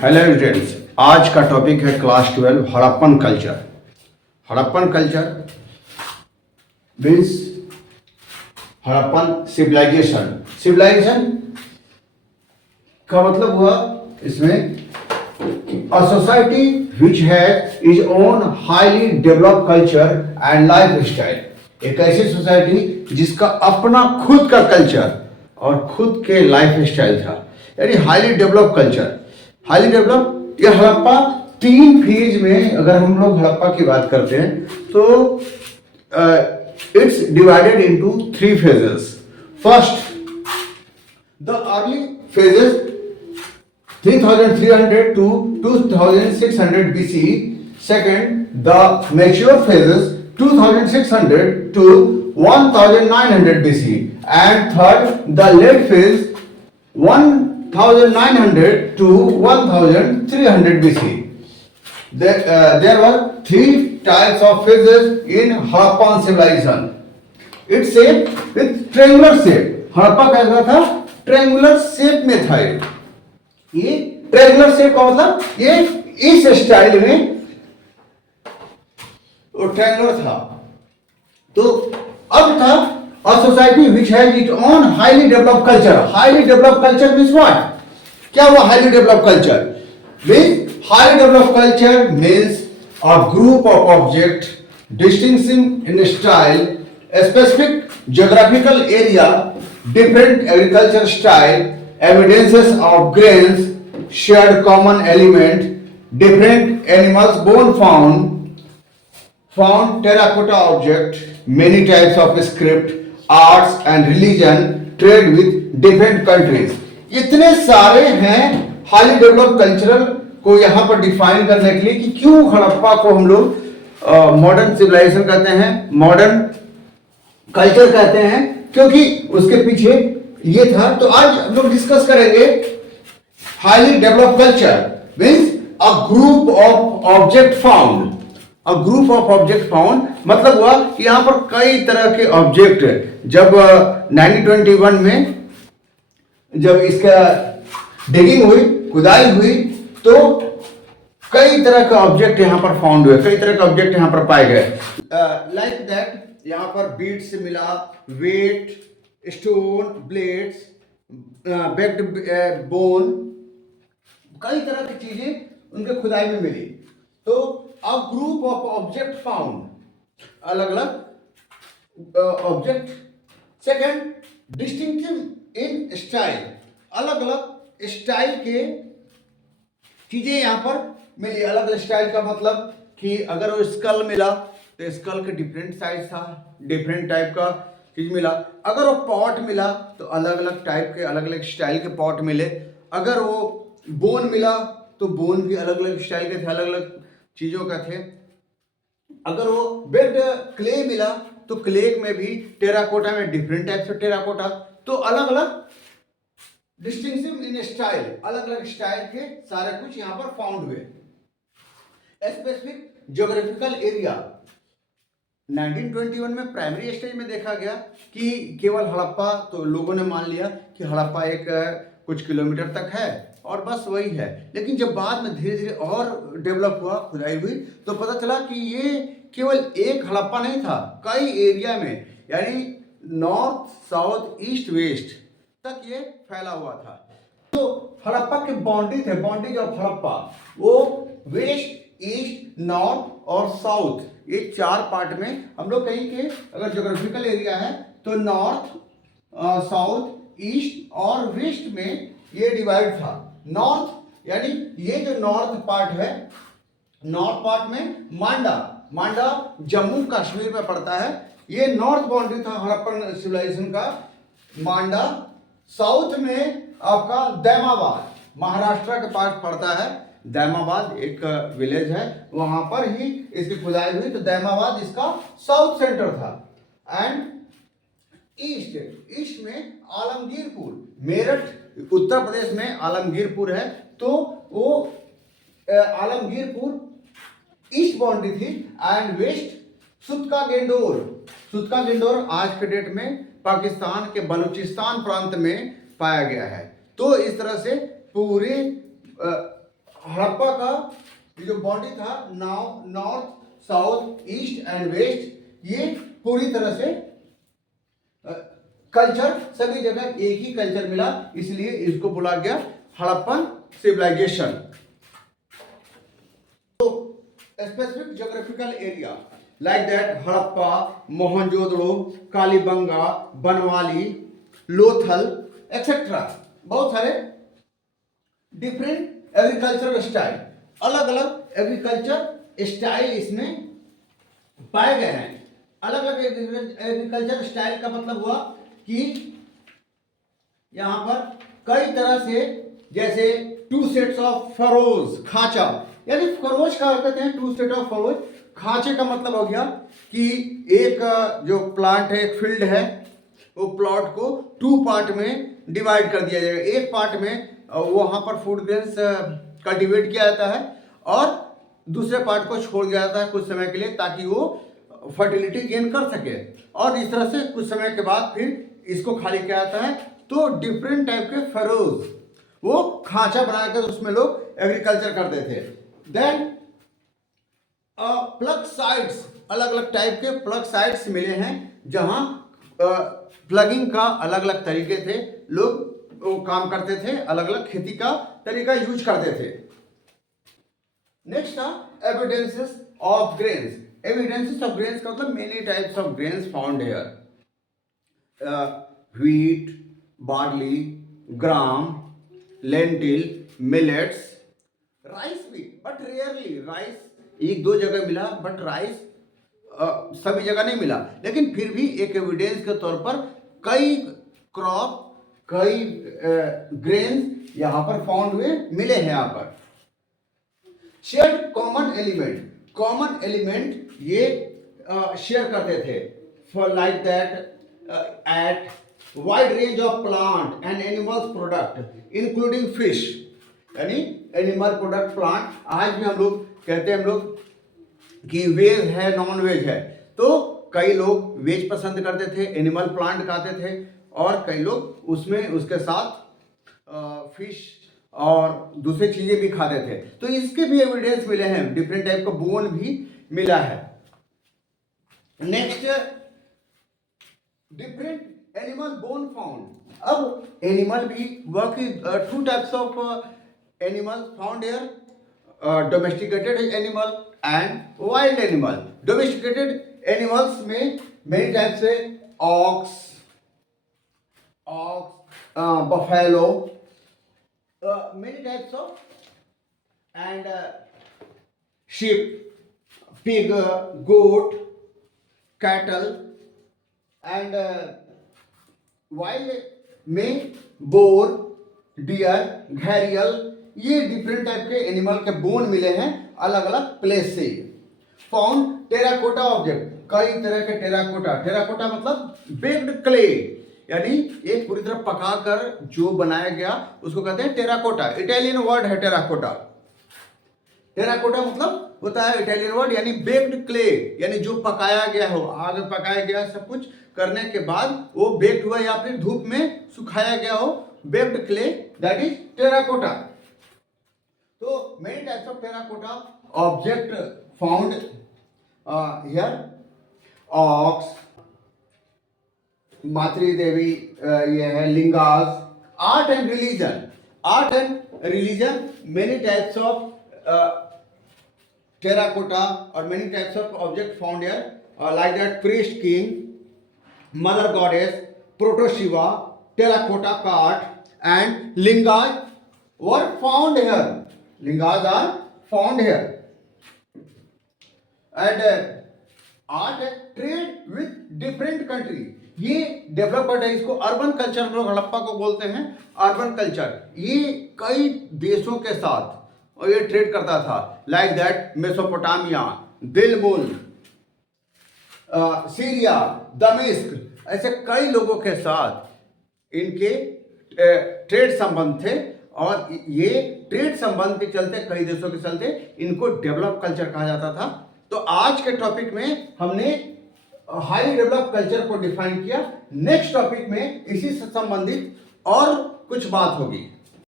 Hello students, आज का topic है class 12 Harappan culture. Harappan culture means Harappan civilisation. Civilisation का मतलब हुआ इसमें a society which has is own highly developed culture and life style. एक ऐसी सोसाइटी जिसका अपना खुद का कल्चर और खुद के लाइफ स्टाइल था, यानी highly developed culture. Highly develop ये हड़प्पा तीन फेज में, अगर हम लोग हड़प्पा की बात करते हैं तो it's divided into three phases. First, the early phases 3300 to 2600 BC. Second, the mature phases 2600 to 1900 BC. And third, the late phase 1900 to 1300 BC. There were three types of phases in Harappan civilization. It's shaped with triangular shape. Harappa कैसा था? Triangular shape में था। ये triangular shape का मतलब ये इस style में ट्रायंगुलर था। तो अब था a society which has its own highly developed culture. Highly developed culture means what? क्या हुआ highly developed culture? Means highly developed culture means a group of objects distinguishing in style, a specific geographical area, different agriculture style, evidences of grains, shared common element, different animals bone found terracotta object, many types of script, arts and religion, trade with different countries. इतने सारे हैं highly developed cultural को यहाँ पर define करने के लिए कि क्यों हड़प्पा को हम लोग मॉडर्न सिविलाइजेशन कहते हैं, मॉडर्न कल्चर कहते हैं, क्योंकि उसके पीछे ये था। तो आज हम लोग डिस्कस करेंगे highly developed culture means a group of object found. A group of object found मतलब हुआ कि यहां पर कई तरह के ऑब्जेक्ट, जब 1921 में जब इसका डिगिंग हुई, खुदाई हुई, तो कई तरह के ऑब्जेक्ट यहां पर फाउंड हुए, कई तरह के ऑब्जेक्ट यहां पर पाए गए। लाइक दैट यहां पर बीड्स मिला, weight, stone, blades, baked bone, कई तरह की चीजें उनके खुदाई में मिली। तो a group of object found, अलग अलग object. Second, distinctive in style, अलग अलग स्टाइल के चीजें यहां पर मिली। अलग अलग स्टाइल का मतलब कि अगर वो स्कल मिला तो स्कल के डिफरेंट साइज था, डिफरेंट टाइप का चीज मिला। अगर वो पॉट मिला तो अलग अलग टाइप के, अलग अलग स्टाइल के पॉट मिले। अगर वो बोन मिला तो बोन भी अलग अलग स्टाइल के थे, अलग अलग चीजों का थे। अगर वो बेक्ड क्ले मिला तो क्ले में भी टेराकोटा में डिफरेंट टाइप्स ऑफ टेराकोटा। तो अलग अलग डिस्टिंक्टिव इन स्टाइल, अलग अलग स्टाइल के सारे कुछ यहां पर फाउंड हुए। स्पेसिफिक ज्योग्राफिकल एरिया 1921 में प्राइमरी स्टेज में देखा गया कि केवल हड़प्पा, तो लोगों ने मान लिया कि हड़प्पा एक कुछ किलोमीटर तक है और बस वही है। लेकिन जब बाद में धीरे धीरे और डेवलप हुआ, खुदाई हुई, तो पता चला कि ये केवल एक हड़प्पा नहीं था, कई एरिया में, यानी नॉर्थ, साउथ, ईस्ट, वेस्ट तक ये फैला हुआ था। तो हड़प्पा के बाउंड्री थे, बाउंड्री ऑफ हड़प्पा, वो वेस्ट, ईस्ट, नॉर्थ और साउथ, ये चार पार्ट में हम लोग कहेंगे। अगर ज्योग्राफिकल एरिया है तो नॉर्थ, साउथ, ईस्ट और वेस्ट में ये डिवाइड था। नॉर्थ यानी ये जो नॉर्थ पार्ट है, नॉर्थ पार्ट में मांडा जम्मू कश्मीर में पड़ता है, ये नॉर्थ बाउंड्री था हड़प्पन सिविलाइजेशन का, मांडा। साउथ में आपका दैमाबाद, महाराष्ट्र के पास पड़ता है, दैमाबाद एक विलेज है, वहां पर ही इसकी खुदाई हुई, तो दैमाबाद इसका साउथ सेंटर था। एंड ईस्ट में आलमगीरपुर, मेरठ उत्तर प्रदेश में आलमगीरपुर है, तो वो आलमगीरपुर ईस्ट बाउंड्री थी। एंड वेस्ट सुतका गेंदोर आज के डेट में पाकिस्तान के बलूचिस्तान प्रांत में पाया गया है। तो इस तरह से पूरे हड़प्पा का ये जो बॉडी था, north south east and west, ये पूरी तरह से कल्चर सभी जगह एक ही कल्चर मिला, इसलिए इसको बोला गया हड़प्पन सिविलाइजेशन। तो specific geographical area like that Harappa, Mohenjodaro, Kalibangan, Banawali, Lothal et cetera, बहुत सारे डिफरेंट एग्रीकल्चर स्टाइल, अलग अलग एग्रीकल्चर स्टाइल इसमें पाए गए हैं। अलग अलग एग्रीकल्चर स्टाइल का मतलब हुआ कि यहां पर कई तरह से, जैसे टू सेट्स ऑफ फरोज, खांचा, यानी फरोज का कहते हैं टू सेट ऑफ फरोज। खांचे का मतलब हो गया कि एक जो प्लांट है, एक फील्ड है, वो प्लॉट को टू पार्ट में डिवाइड कर दिया जाएगा। एक पार्ट में वहां पर फूड ग्रेन्स कल्टीवेट किया जाता है और दूसरे पार्ट को छोड़ दिया जाता है कुछ समय के लिए, ताकि वो फर्टिलिटी गेन कर सके। और इस तरह से कुछ समय के बाद फिर इसको खाली किया जाता है। तो डिफरेंट टाइप के फरोज, वो खांचा बनाकर उसमें लोग एग्रीकल्चर करते थे। देन प्लग साइट्स, अलग अलग टाइप के प्लग साइट्स मिले हैं, जहां प्लगिंग का अलग अलग तरीके थे, लोग वो काम करते थे, अलग अलग खेती का तरीका यूज करते थे। नेक्स्ट था evidences of grains. Evidences of grains का मतलब many types of grains found here, wheat, barley, gram, lentil, millets, rice भी, बट रेयरली। राइस एक दो जगह मिला, बट राइस सभी जगह नहीं मिला। लेकिन फिर भी एक एविडेंस के तौर पर कई क्रॉप, कई ग्रेन्स यहाँ पर फाउंड हुए, मिले हैं यहाँ पर। Share common element, common element ये शेयर करते थे, for like that at wide range of plant and animals product including fish, यानी एनिमल प्रोडक्ट प्लांट। आज भी हम लोग कहते हैं हम लोग कि वेज है, नॉन वेज है, तो कई लोग वेज पसंद करते थे, एनिमल प्लांट खाते थे, और कई लोग उसमें उसके साथ फिश और दूसरी चीजें भी खाते थे। तो इसके भी एविडेंस मिले हैं, डिफरेंट टाइप का बोन भी मिला है। Next, different animal bone found. अब एनिमल भी work, two types of animal found here, domesticated animal and wild animal. Domesticated animals में मेनी टाइप्स से aux, buffalo, many types of, and sheep, pig, goat, cattle, and wild में bore, dear, घैरियल, ये different type के animal के bone मिले हैं अलग अलग प्लेस से। फाउंड टेराकोटा ऑब्जेक्ट, कई तरह के टेराकोटा। टेराकोटा मतलब बेक्ड क्ले, यानी एक पूरी तरह पकाकर जो बनाया गया उसको कहते हैं टेराकोटा। इटालियन वर्ड है टेराकोटा। टेराकोटा मतलब होता है इटालियन वर्ड, यानी बेक्ड क्ले, यानी जो पकाया गया हो, आग में पकाया गया, सब कुछ करने के बाद वो बेक्ड हुआ या फिर धूप में सुखाया गया हो, baked clay, that is terracotta. तो many types of terracotta object found here, ox, मातृ देवी, ये है lingas. Art and religion, art and religion, many types of terracotta और many types of object found here, like that priest king, mother goddess, proto Shiva, terracotta cart and lingas were found here. Lingas are found here. And art trade with different country, ये develop करता है, इसको urban culture हम लोग हड़प्पा को बोलते हैं, urban culture. ये कई देशों के साथ और ये ट्रेड करता था, लाइक दैट मेसोपोटामिया, दिलमुल, सीरिया, दमिश्क, ऐसे कई लोगों के साथ इनके ट्रेड संबंध थे। और ये ट्रेड संबंध के चलते, कई देशों के चलते इनको डेवलप कल्चर कहा जाता था। तो आज के टॉपिक में हमने हाई डेवलप कल्चर को डिफाइन किया। नेक्स्ट टॉपिक में इसी से संबंधित और कुछ बात होगी।